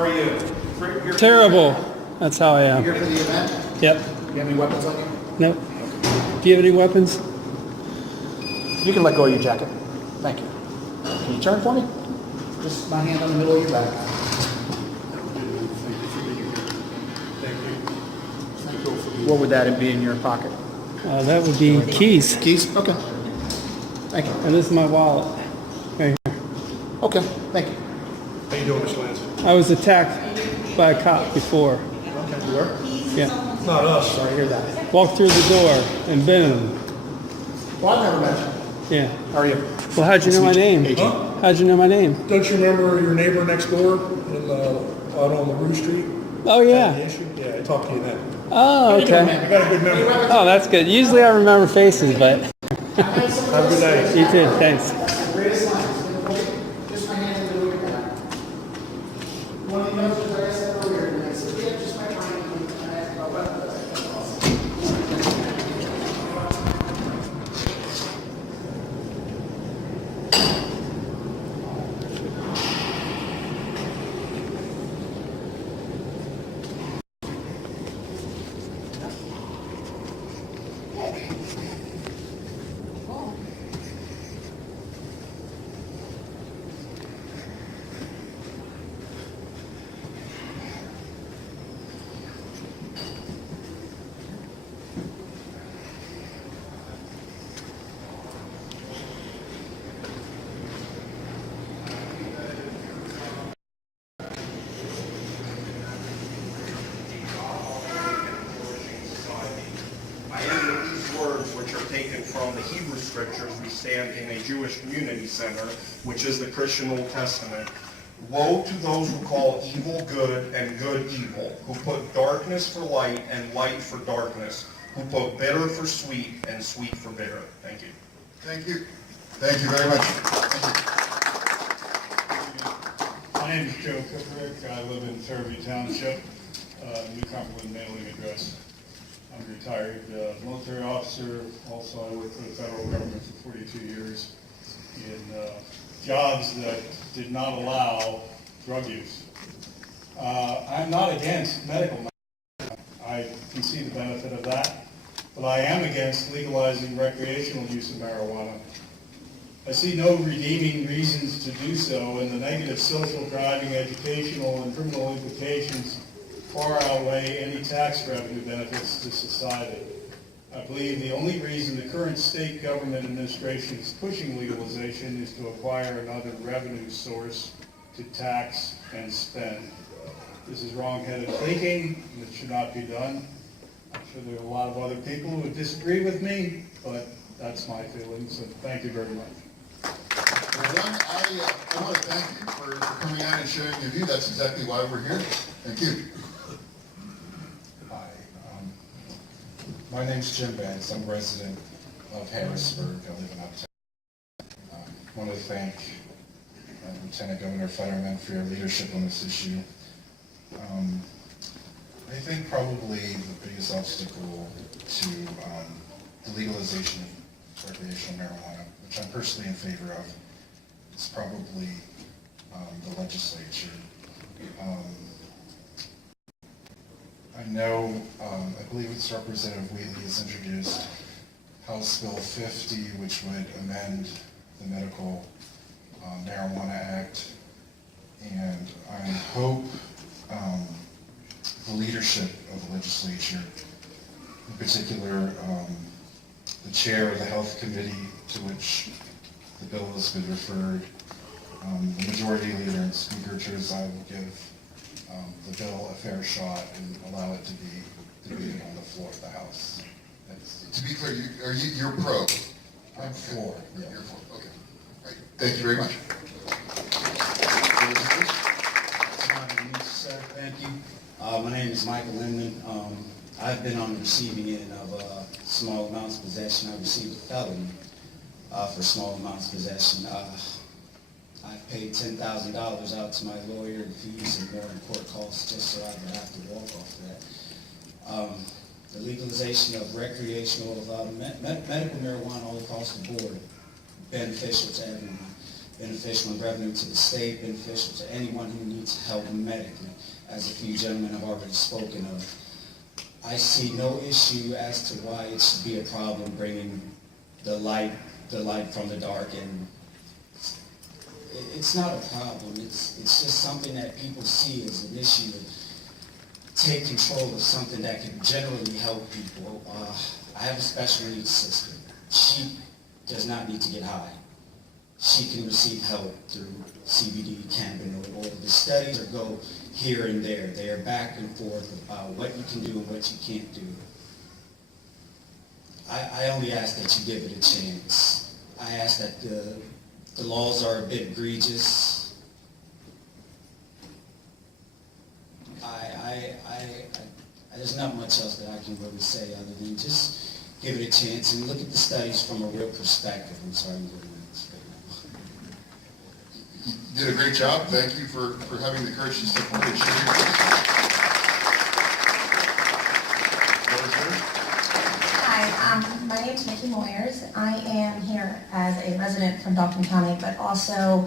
How are you? Terrible. That's how I am. Here for the event? Yep. Do you have any weapons on you? Nope. Do you have any weapons? You can let go of your jacket. Thank you. Can you turn for me? Just my hand on the middle of your back. What would that be in your pocket? That would be keys. Keys? Okay. Thank you. And this is my wallet. Right here. Okay. Thank you. How you doing, Mr. Lance? I was attacked by a cop before. Okay. You were? Yeah. Not us. Sorry to hear that. Walked through the door and been him. Well, I've never met you. Yeah. How are you? Well, how'd you know my name? Huh? How'd you know my name? Don't you remember your neighbor next door out on LaRue Street? Oh, The yeah. issue? Yeah, I talked to you then. Oh, I okay. got a good memory. Oh, that's good. Usually I remember faces, but Have a good night. you too. Thanks. Greatest lines. Just my hand in the middle of your back. One of the notes was, like I said earlier, and I said, yeah, just my mind. And I asked about weapons. That's awesome. I end with these words, which are taken from the Hebrew Scriptures. We stand in a Jewish community center, which is the Christian Old Testament. Woe to those who call evil good and good evil, who put darkness for light and light for darkness, who put bitter for sweet and sweet for bitter. Thank you. Thank you. Thank you very much. My name is Joe Kuprick. I live in Fairview Township, New Cumberland mailing address. I'm a retired military officer. Also, I worked for the federal government for 42 years in jobs that did not allow drug use. I'm not against medical marijuana. I can see the benefit of that, but I am against legalizing recreational use of marijuana. I see no redeeming reasons to do so, and the negative social, driving, educational, and criminal implications far outweigh any tax revenue benefits to society. I believe the only reason the current state government administration is pushing legalization is to acquire another revenue source to tax and spend. This is wrong-headed thinking, and it should not be done. I'm sure there are a lot of other people who would disagree with me, but that's my feelings, so thank you very much. Well done. I want to thank you for coming out and sharing your view. That's exactly why we're here. Thank you. Hi, my name's Jim Banks. I'm a resident of Harrisburg. I live in Uptown. I want to thank Lieutenant Governor Fetterman for your leadership on this issue. I think probably the biggest obstacle to the legalization of recreational marijuana, which I'm personally in favor of, is probably the legislature. I know, I believe it's Representative Wheatley has introduced House Bill 50, which would amend the Medical Marijuana Act, and I hope the leadership of the legislature, in particular the chair of the Health Committee to which the bill has been referred, the majority leader and Speaker Terzai will give the bill a fair shot and allow it to be debated on the floor of the House. Thanks. To be clear, you're pro. I'm for, yeah. You're for. Okay. All right. Thank you very much. Thank you. My name is Michael Lindman. I've been on the receiving end of small amounts of possession. I received a felony for small amounts of possession. I've paid $10,000 out to my lawyer in fees and more in court costs just so I would have to walk off that. The legalization of recreational medical marijuana all across the board, beneficial to everyone. beneficial in revenue to the state, beneficial to anyone who needs help medically, as a few gentlemen have already spoken of. I see no issue as to why it should be a problem bringing the light from the dark, and it's not a problem. It's just something that people see as an issue to take control of something that can generally help people. I have a special needs sister. She does not need to get high. She can receive help through CBD, cannabinoid oil. The studies go here and there. They are back and forth about what you can do and what you can't do. I only ask that you give it a chance. I ask that the laws are a bit egregious. There's not much else that I can really say other than just give it a chance and look at the studies from a real perspective. I'm sorry I'm getting this right now. You did a great job. Thank you for having the courage to step forward and share your Hi, my name is Nikki Moyers. I am here as a resident from Dauphin County, but also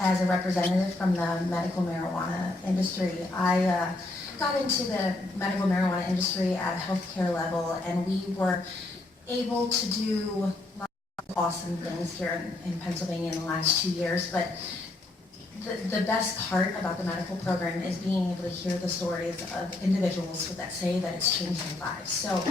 as a representative from the medical marijuana industry. I got into the medical marijuana industry at a healthcare level, and we were able to do lots of awesome things here in Pennsylvania in the last 2 years. But the best part about the medical program is being able to hear the stories of individuals that say that it's changed their lives. So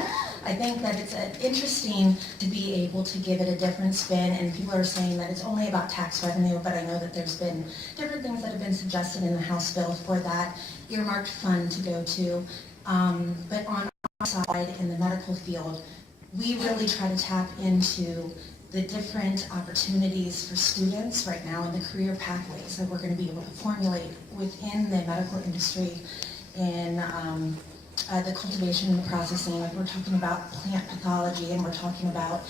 I think that it's interesting to be able to give it a different spin, and people are saying that it's only about tax revenue, but I know that there's been different things that have been suggested in the House bill for that earmarked fund to go to. But on our side, in the medical field, we really try to tap into the different opportunities for students right now in the career pathways that we're going to be able to formulate within the medical industry in the cultivation and the processing. Like we're talking about plant pathology, and we're talking about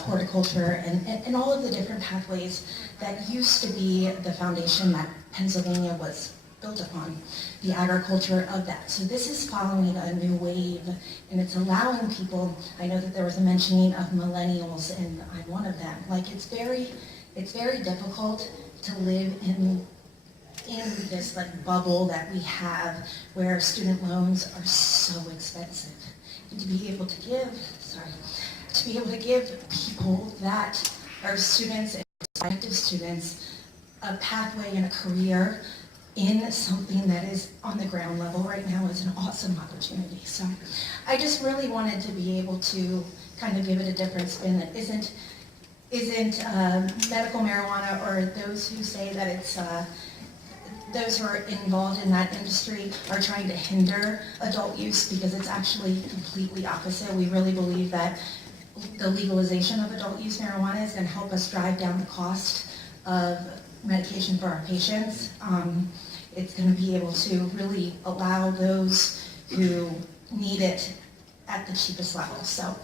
horticulture, and all of the different pathways that used to be the foundation that Pennsylvania was built upon, the agriculture of that. So this is following a new wave, and it's allowing people, I know that there was a mentioning of millennials, and I'm one of them. Like it's very difficult to live in this like bubble that we have where student loans are so expensive. And to be able to give people that are students and prospective students a pathway and a career in something that is on the ground level right now is an awesome opportunity. So I just really wanted to be able to kind of give it a different spin that isn't medical marijuana, or those who say that it's those who are involved in that industry are trying to hinder adult use, because it's actually completely opposite. We really believe that the legalization of adult use marijuana is going to help us drive down the cost of medication for our patients. It's going to be able to really allow those who need it at the cheapest level. So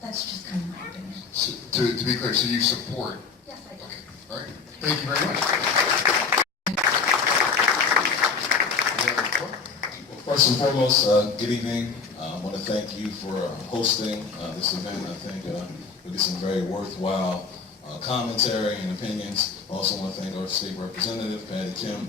that's just kind of my opinion. So, to be clear, so you support? Yes, I do. Okay. All right. Thank you very much. First and foremost, good evening. I want to thank you for hosting this event. I think we get some very worthwhile commentary and opinions. I also want to thank our state representative, Patty Kim,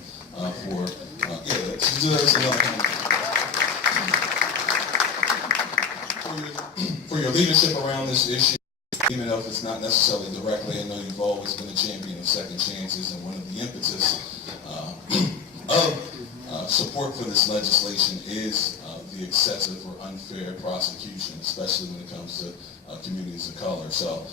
for your leadership around this issue. Even if it's not necessarily directly, I know you've always been a champion of second chances, and one of the impetus of support for this legislation is the excessive or unfair prosecution, especially when it comes to communities of color. So,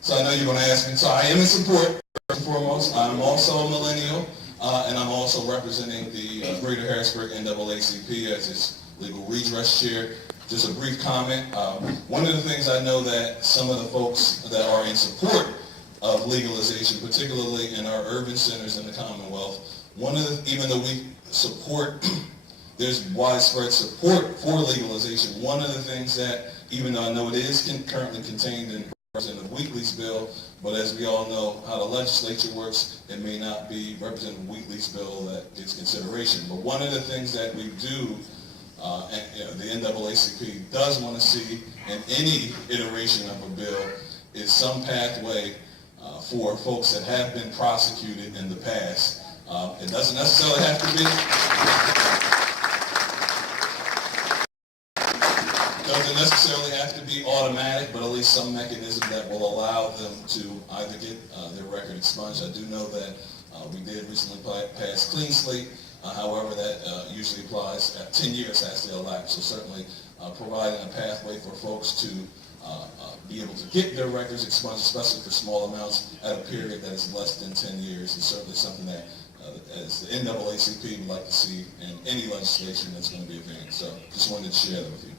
So I know you're going to ask me. So I am in support, first and foremost. I'm also a millennial, and I'm also representing the Greater Harrisburg NAACP as its legal redress chair. Just a brief comment. One of the things I know that some of the folks that are in support of legalization, particularly in our urban centers in the Commonwealth, even though we support, there's widespread support for legalization. One of the things that, even though I know it is currently contained in Representative Wheatley's bill, but as we all know how the legislature works, it may not be Representative Wheatley's bill that gets consideration. But one of the things that we do And the NAACP does want to see in any iteration of a bill is some pathway for folks that have been prosecuted in the past. It doesn't necessarily have to be. Doesn't necessarily have to be automatic, but at least some mechanism that will allow them to either get their record expunged. I do know that we did recently pass Clean Slate. However, that usually applies at 10 years as they elapse. So certainly providing a pathway for folks to be able to get their records expunged, especially for small amounts at a period that is less than 10 years, is certainly something that as the NAACP would like to see in any legislation that's going to be advanced. So just wanted to share that with you.